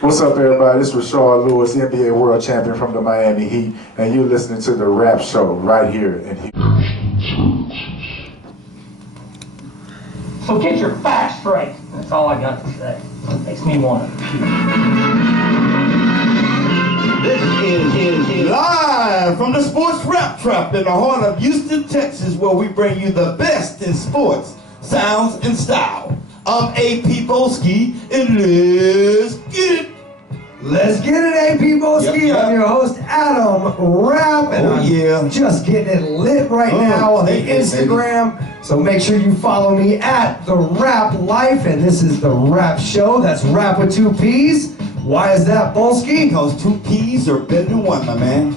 What's up, everybody? This is Rashard Lewis, NBA World Champion from the Miami Heat, and you're listening to the Rapp Show right here in Htown. So get your facts straight. That's all I got to say. It makes me want to. This is live from the Sports Rap Trap in the heart of Houston, Texas, where we bring you the best in sports, sounds, and style. I'm AP Bolski, and let's get it. Let's get it, AP Bolski. Yep. I'm your host, Adam Rapp, and I'm just getting it lit right now on the Instagram. So make sure you follow me at The Rapp Life, and this is the Rapp Show. That's Rapp with 2 P's. Why is that, Bolski? Because 2 P's are better than 1, my man.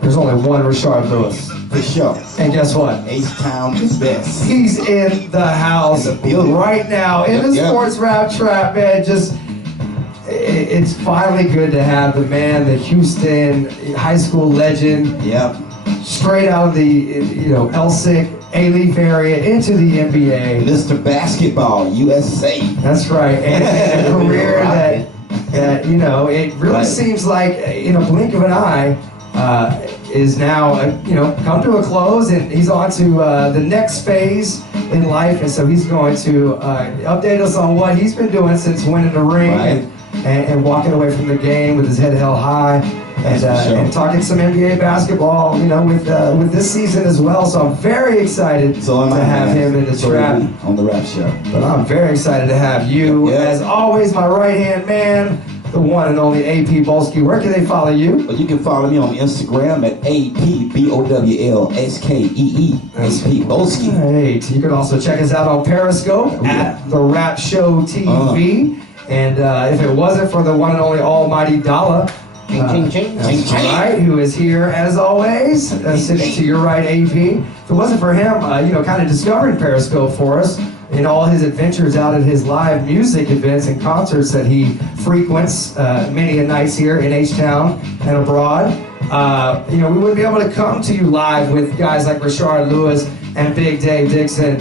There's only one Rashard Lewis. For sure. And guess what? Htown is best. He's in the house right now in the Sports Rap Trap, man. It's finally good to have the man, the Houston high school legend. Yep. Straight out of the LSIC, A-Leaf area into the NBA. Mr. Basketball, USA. That's right. And a career that it really seems like in a blink of an eye is now come to a close, and he's on to the next phase in life, and so he's going to update us on what he's been doing since winning the ring and walking away from the game with his head held high, and talking some NBA basketball, with this season as well. So I'm very excited to have him in the trap on the Rapp Show. But I'm very excited to have you, as always, my right-hand man, the one and only AP Bolski. Where can they follow you? Well, you can follow me on Instagram at APBOWLSKEE. AP Bolski. Right. You can also check us out on Periscope at The Rapp Show TV. And if it wasn't for the one and only almighty Dalla, right, who is here as always, sitting to your right, AP. If it wasn't for him, kind of discovering Periscope for us in all his adventures out at his live music events and concerts that he frequents many a nights here in Htown and abroad, we wouldn't be able to come to you live with guys like Rashard Lewis and Big Dave Dixon,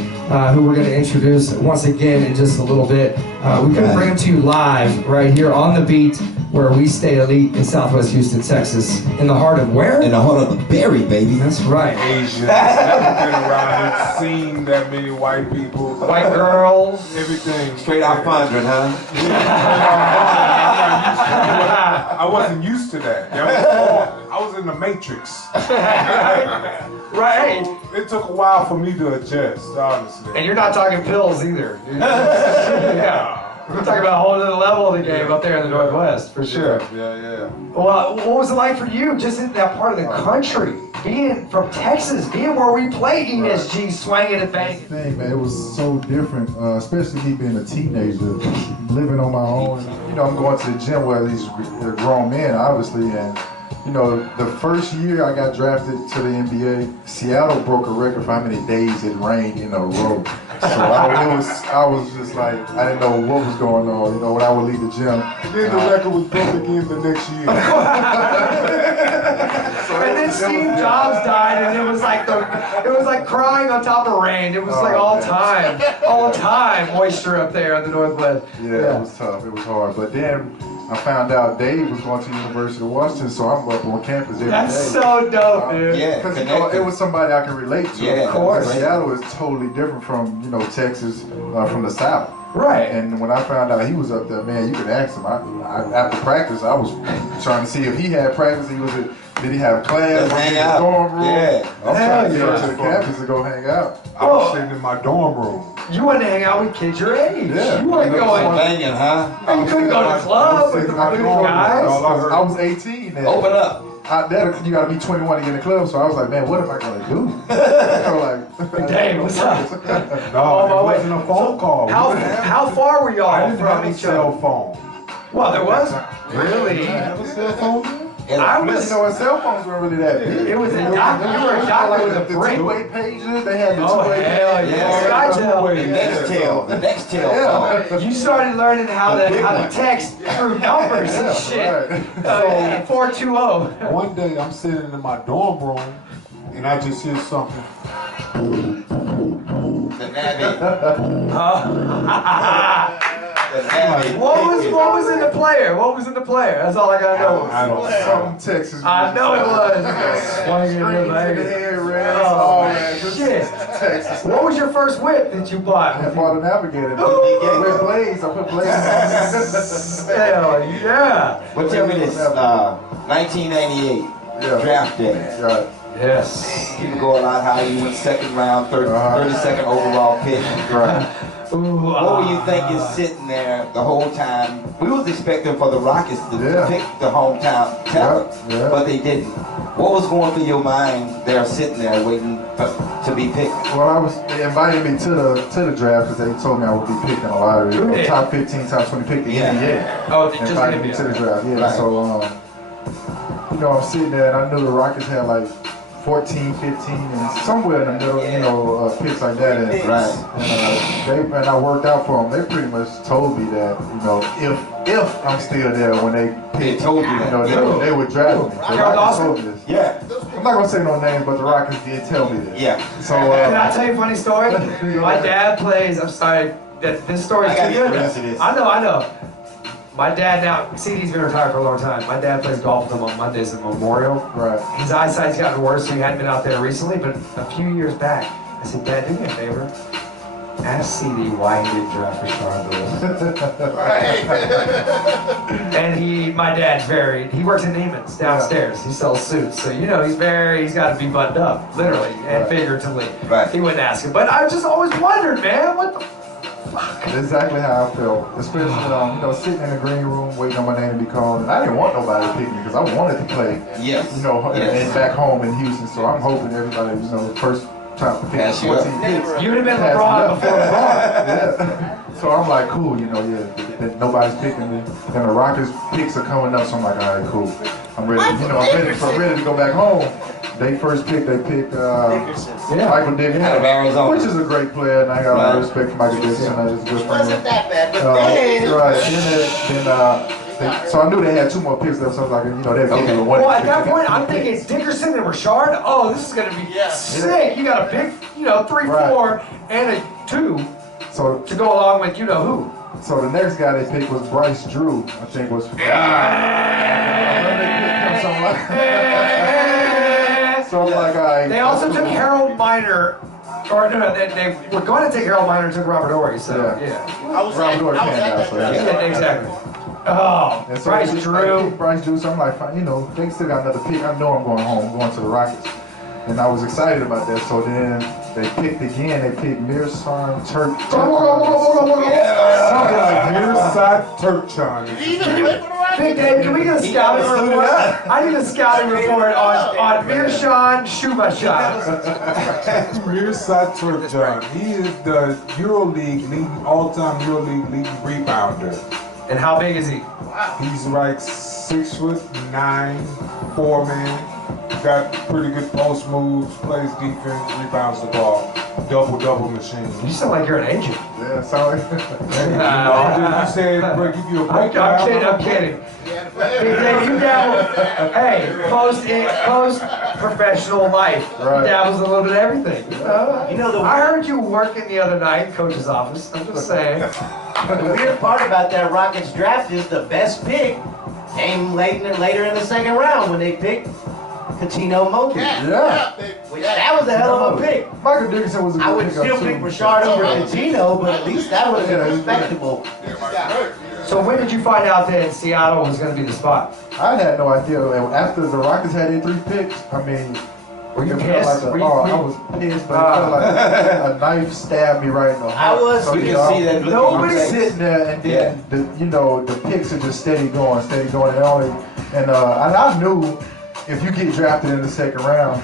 who we're going to introduce once again in just a little bit. We couldn't bring them to you live right here on the beat, where we stay elite in Southwest Houston, Texas, in the heart of where? In the heart of the Berry, baby. That's right. Asians, never been around it, seen that many white people. White girls. Everything. Straight out Fondren, huh? I wasn't used to that. I was in the Matrix. Right. So it took a while for me to adjust, honestly. And you're not talking pills either. Yeah. We're talking about a whole other level of the game up there in the Northwest, for sure. Yeah. Well, what was it like for you, just in that part of the country, being from Texas, being where we play ESG, swinging and banging? Man, it was so different, especially me being a teenager, living on my own. I'm going to the gym where these grown men, obviously, and the first year I got drafted to the NBA, Seattle broke a record for how many days it rained in a row. So I was just like, I didn't know what was going on, when I would leave the gym. And then the record was broke again the next year. And then Steve Jobs died, and it was like crying on top of rain. It was like all time moisture up there in the Northwest. Yeah, it was tough. It was hard. But then I found out Dave was going to the University of Washington, so I'm up on campus every day. That's so dope, dude. Yeah, because it was somebody I could relate to. Yeah, of course. Seattle is totally different from Texas, from the South. Right. And when I found out he was up there, man, you could ask him. After practice, I was trying to see if he had practice. Did he have class? Hang in his out. dorm room? Yeah. I'm trying to get to the campus to go hang out. I was sitting in my dorm room. You wanted to hang out with kids your age. Yeah. You weren't going. Banging, huh? You couldn't go to the club with the guys. I was 18 then. Open up. You gotta be 21 to get in the club, so I was like, man, what am I gonna do? Dave, what's up? No, it wasn't a phone call. How far were y'all I didn't from have a each cell other? phone. Well, there was. Really? You have a cell phone? I was. Cell phones weren't really that big. It was a doctor. You were a doctor with a the brick. two-way pages. They had the Oh, two-way hell pages. yeah. SkyTel. The next tail. You started learning how to text through numbers and shit. Right. 420. One day I'm sitting in my dorm room and I just hear something. The nabby. What was in the player? What was in the player? That's all I gotta know. I don't know. Some Texas. I know it was. Swinging in the head, red. Oh, man. shit. Texas. What was your first whip that you bought? I bought a Navigator. With blades. I put blades on it. Hell yeah. But tell me this, 1998, draft day. Right. Yes. People go a lot higher. You went second round, 32nd overall pick. Right. Ooh, What were you thinking sitting there the whole time? We was expecting for the Rockets to pick the hometown talent, but they didn't. What was going through your mind there sitting there waiting to be picked? Well, they invited me to the draft because they told me I would be picked in a lottery. Top 15, top 20 pick the NBA. Oh, they just invited me to the draft. Yeah, Right. so I'm sitting there and I knew the Rockets had like 14, 15, and somewhere in the middle, picks like that. And I worked out for them. They pretty much told me that, if I'm still there when they picked, told you that. they would draft me. The Rockets told me this. Yeah. I'm not gonna say no names, but the Rockets did tell me this. Yeah. So Can I tell you a funny story? My dad plays. I'm sorry. This story is too good. I know. My dad now, CD's been retired for a long time. My dad plays golf with him on Mondays at Memorial. Right. His eyesight's gotten worse, so he hadn't been out there recently, but a few years back, I said, Dad, do me a favor. Ask CD why he didn't draft Rashard Lewis. And my dad's he works in Neiman's downstairs. He sells suits. So, he's got to be buttoned up, literally and figuratively. Right. He wouldn't ask him. But I just always wondered, man, what the fuck? Exactly how I felt, especially sitting in the green room waiting on my name to be called, and I didn't want nobody to pick me because I wanted to play. Yes. And back home in Houston, so I'm hoping everybody, first time to pick 14 picks. You'd have been LeBron before LeBron. Yeah. So I'm like, cool, that nobody's picking me. And the Rockets picks are coming up, so I'm like, all right, cool. I'm ready. I'm ready to go back home. They first picked, Michael Dickerson, Out of Arizona. which is a great player, and I got a lot of respect for Michael Dickerson. I just good friend. Wasn't that bad, but Right. So I knew they had 2 more picks left, so I was like, they'd give me one. Well, at that point, I'm thinking Dickerson and Rashard. Oh, this is going to be sick. You got a big, 3, 4, and a 2 So to go along with who. So the next guy they picked was Bryce Drew. I think was. So I'm like, all right. They also took Harold Miner. Or no, they were going to take Harold Miner and took Robert Horry. So I was Robert Horry at came that out. yeah, exactly. Oh, And so Bryce they Drew. picked Bryce Drew. So I'm like, fine, they still got another pick. I know I'm going home, going to the Rockets. And I was excited about that. So then they picked again. They picked Mirsad Turk. Something like Mirsad Turkchan. He even played for the Rockets? Big Dave, can we get a scouting report? I need a scouting report on Mirsad Shubashar. Mirsad Turkchan. He is the all-time EuroLeague leading rebounder. And how big is he? He's like 6'9", 4-man. Got pretty good post moves, plays defense, rebounds the ball. Double machine. You sound like you're an agent. Yeah, sorry. You said, bro, give you a breakdown. I'm kidding. Big Dave, you dabble. Hey, post professional life. Right. You dabbles a little bit of everything. I heard you working the other night in coach's office. I'm just saying. The weird part about that Rockets draft is the best pick came later in the second round when they picked Coutinho Mobley. Yeah. That was a hell of a pick. Michael Dickerson was a good I would pickup, still too. pick Rashard over Coutinho, but at least that was respectable. So when did you find out that Seattle was going to be the spot? I had no idea. After the Rockets had their 3 picks, I mean, Were you it felt pissed? like I was pissed, but it felt like a knife stabbed me right in the heart. I was. So, You can see that look on I'm your face. sitting there, and then the picks are just steady going, and I knew if you get drafted in the second round,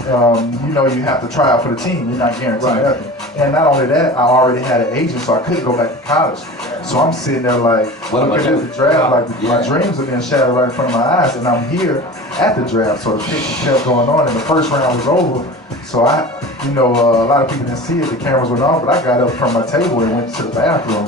you have to try out for the team. You're not guaranteed nothing. And not only that, I already had an agent, so I couldn't go back to college. So I'm sitting there like, looking at the draft, like my dreams are being shattered right in front of my eyes, and I'm here at the draft. So the picks kept going on, and the first round was over. So a lot of people didn't see it. The cameras went off, but I got up from my table and went to the bathroom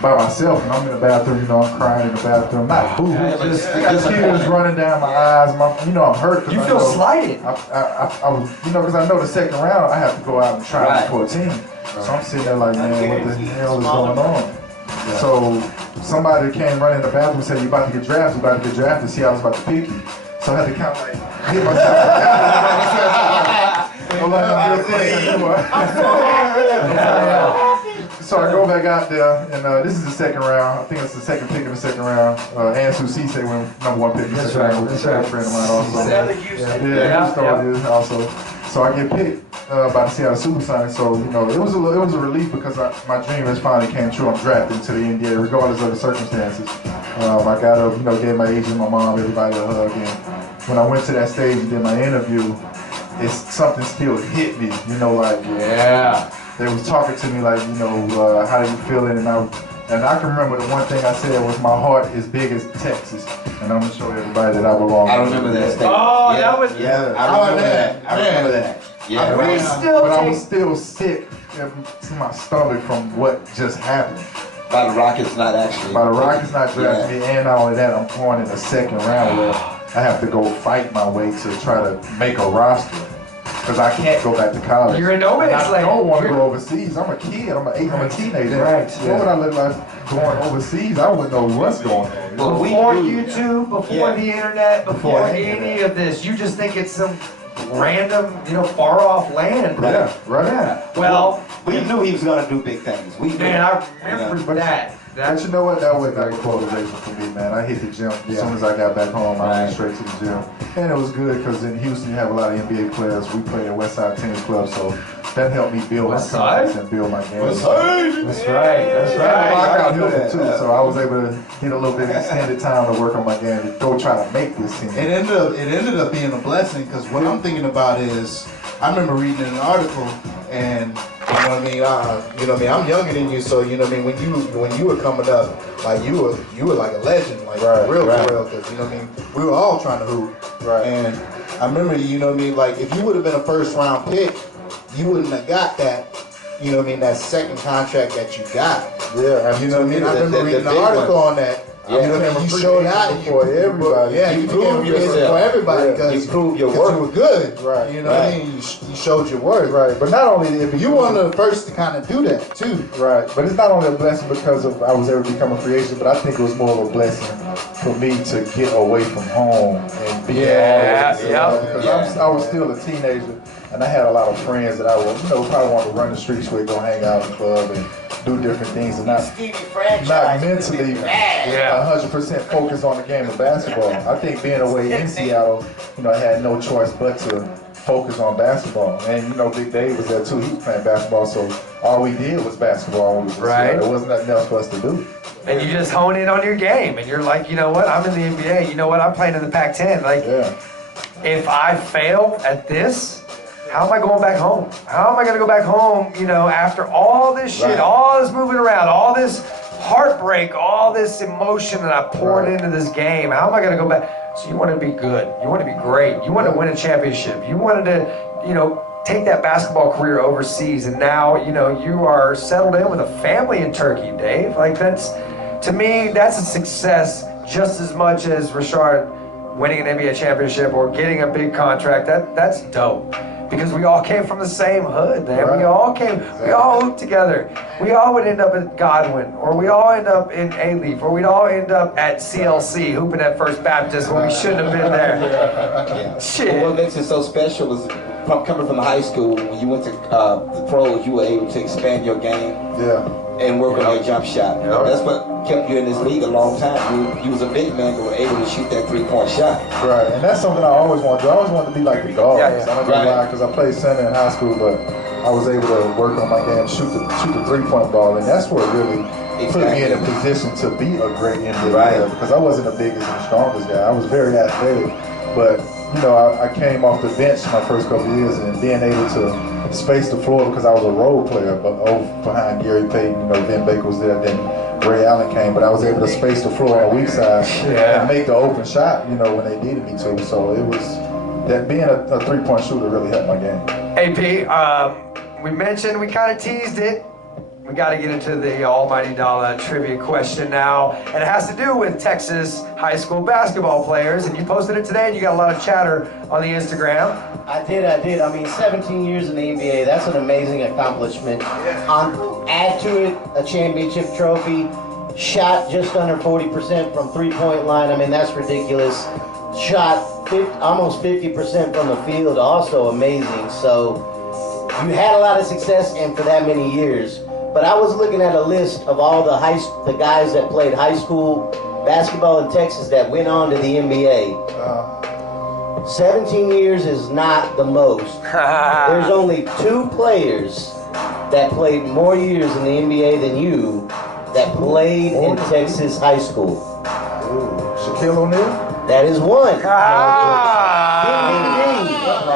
by myself, and I'm in the bathroom, I'm crying in the bathroom, not boo, just tears running down my eyes. I'm hurt. You feel slighted. I was, because I know the second round I have to go out and try for a team. So I'm sitting there like, man, what the hell is going on? So somebody came running in the bathroom and said, "You about to get drafted? You about to get drafted?" See, I was about to pick you. So I had to kind of like hit myself. So I go back out there, and this is the second round. I think it's the second pick in the second round. Ansu Cisse went #1 pick in the second round, which is a friend of mine also. Another Houston. Houston also. So I get picked by the Seattle Supersonics. So it was a relief because my dream has finally came true. I'm drafted into the NBA regardless of the circumstances. I got up, gave my agent, my mom, everybody a hug, and when I went to that stage and did my interview, something still hit me. They was talking to me like, how are you feeling? And I can remember the one thing I said was, my heart is big as Texas, and I'm gonna show everybody that I belong. I remember that statement. Oh, that was. Yeah, I remember that. Yeah, But I was still sick in my stomach from what just happened. by the Rockets not actually. By the Rockets not drafting me, and not only that, I'm going in the second round where I have to go fight my way to try to make a roster. Because I can't go back to college. You're in no man's I land. don't want to go overseas. I'm a kid. I'm a teenager. Right. What would I look like going overseas? I wouldn't know what's going on. Before YouTube, before the internet, before the any internet. of this, you just think it's some random, far off land. Yeah, right. Yeah. Well, we knew he was gonna do big things. We knew. man, I remember that. But you know what? That wasn't like motivation for me, man. I hit the gym as soon as I got back home. I went straight to the gym, and it was good because in Houston you have a lot of NBA players. We played at Westside Tennis Club, so that helped me build my confidence and build my game. That's right. That's I right. got Hilton too, so I was able to get a little bit of extended time to work on my game to go try to make this team. It ended up being a blessing because what I'm thinking about is, I remember reading an article, and I'm younger than you, so when you were coming up, like you were like a legend, like for real, because we were all trying to hoop, and I remember, like if you would have been a first round pick, you wouldn't have got that, that second contract that you got. Yeah, I remember reading an article on that. You showed out for everybody. Yeah, you proved yourself for everybody because you proved your worth. You were good, right? What I mean? You showed your worth, Right, but not only did you were one of the first to kind of do that too, right? But it's not only a blessing because I was able to become a free agent, but I think it was more of a blessing for me to get away from home and be because I was still a teenager. And I had a lot of friends that I would, probably want to run the streets with, go hang out in the club and do different things and not mentally 100% focused on the game of basketball. I think being away in Seattle, I had no choice but to focus on basketball. And Big Dave was there too. He was playing basketball, so all we did was basketball. When we was in Seattle. There wasn't nothing else for us to do. And you just hone in on your game, and you're like, you know what? I'm in the NBA. You know what? I'm playing in the Pac-10. Like, if I fail at this, how am I going back home? How am I going to go back home, after all this shit, all this moving around, all this heartbreak, all this emotion that I poured into this game? How am I going to go back? So you want to be good. You want to be great. You want to win a championship. You wanted to, take that basketball career overseas, and now, you are settled in with a family in Turkey, Dave. Like, to me, that's a success just as much as Rashard winning an NBA championship or getting a big contract. That's dope. Because we all came from the same hood, man. We all hooped together. We all would end up at Godwin, or we all end up in A-Leaf, or we'd all end up at CLC, hooping at First Baptist when we shouldn't have been there. Shit. Well, what makes it so special is coming from high school, when you went to the pros, you were able to expand your game. And work on your jump shot. That's what kept you in this league a long time. You was a big man that were able to shoot that 3-point shot. Right, and that's something I always wanted to do. I always wanted to be like the guards. I don't know why, because I played center in high school, but I was able to work on my game, shoot the 3-point ball, and that's what really put me in a position to be a great NBA player, because I wasn't the biggest and strongest guy. I was very athletic, but I came off the bench my first couple of years, and being able to space the floor because I was a role player, but behind Gary Payton, Vin Baker was there, then Ray Allen came, but I was able to space the floor on the weak side and make the open shot, when they needed me to. So it was that being a 3-point shooter really helped my game. AP, we kind of teased it. We got to get into the almighty dollar trivia question now, and it has to do with Texas high school basketball players, and you posted it today, and you got a lot of chatter on the Instagram. I did. I mean, 17 years in the NBA, that's an amazing accomplishment. Add to it a championship trophy. shot just under 40% from three-point line. I mean, that's ridiculous. Shot almost 50% from the field, also amazing. So you had a lot of success and for that many years. But I was looking at a list of all the guys that played high school basketball in Texas that went on to the NBA. 17 years is not the most. There's only 2 players that played more years in the NBA than you that played in Texas high school. Shaquille O'Neal? That is one.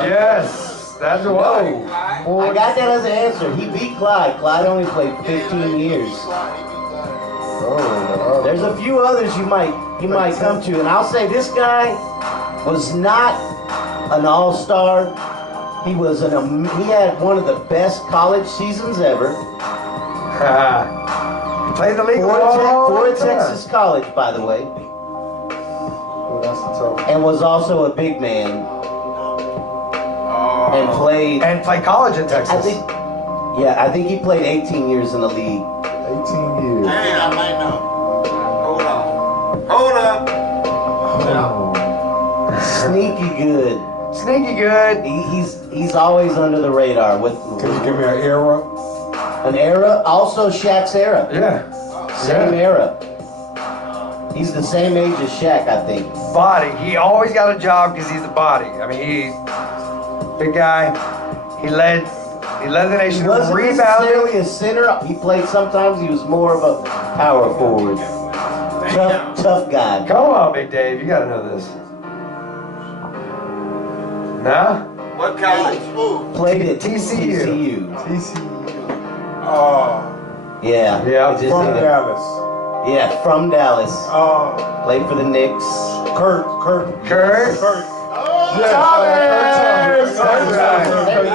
Yes, that's one. I got that as an answer. He beat Clyde. Clyde only played 15 years. There's a few others you might come to, and I'll say this guy was not an all-star. He had one of the best college seasons ever. Played the league for a Texas college, by the way. And was also a big man. And played college in Texas. I think he played 18 years in the league. 18 years. Hey, I might know. Hold up. Sneaky good. Sneaky good. He's always under the radar. Can you give me an era? An era? Also Shaq's era. Yeah. Same era. He's the same age as Shaq, I think. Body. He always got a job because he's the body. I mean, big guy. He led the nation. He wasn't necessarily a center. He played sometimes. He was more of a power forward. Tough guy. Come on, Big Dave. You got to know this. Nah? What college? Played at TCU. Oh. Yeah. Yeah. From Dallas. Yeah, from Dallas. Played for the Knicks. Kurt. Thomas!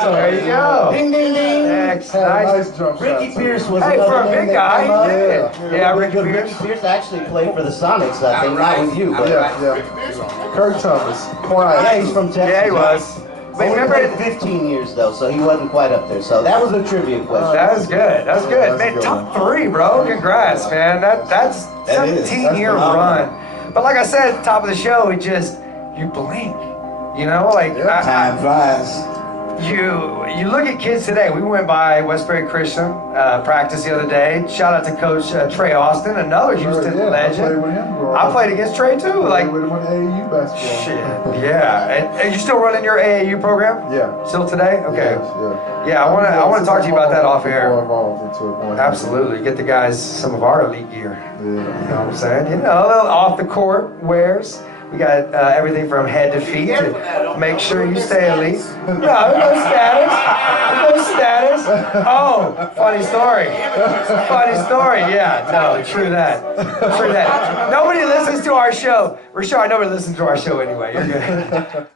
There you go. Ding, ding, ding. Nice. Nice jump shot. Ricky Pierce was Hey, another for a name big that guy, came he up. did. Yeah, Ricky Pierce. Ricky Pierce actually played for the Sonics, I think, not with you. But Yeah. Kurt Thomas. yeah, he's from Texas. Yeah, he was. But Only remember, played 15 years though, so he wasn't quite up there. So that was a trivia question. that was good. That's good. That's Man, good. top 3, bro. Congrats, man. That's 17-year run. But like I said at the top of the show, it just, you blink. You know, like Time flies. you look at kids today. We went by Westbury Christian practice the other day. Shout out to Coach Trey Austin, another Houston legend. I played with him. I played against Trey too. I Like, played with him on AAU basketball. shit, yeah. And you still running your AAU program? Yeah. Still today? Okay. Yeah. Yeah, I want to talk to you about that off air. More involved into it. More Absolutely. Get the guys some of our elite gear. Yeah. You know what I'm saying? You know, a little off the court wears. We got everything from head to feet to make sure you stay elite. No status. No status. Oh, funny story. Funny story. Yeah, no, true that. True that. Nobody listens to our show. Rashard, nobody listens to our show anyway. You're good.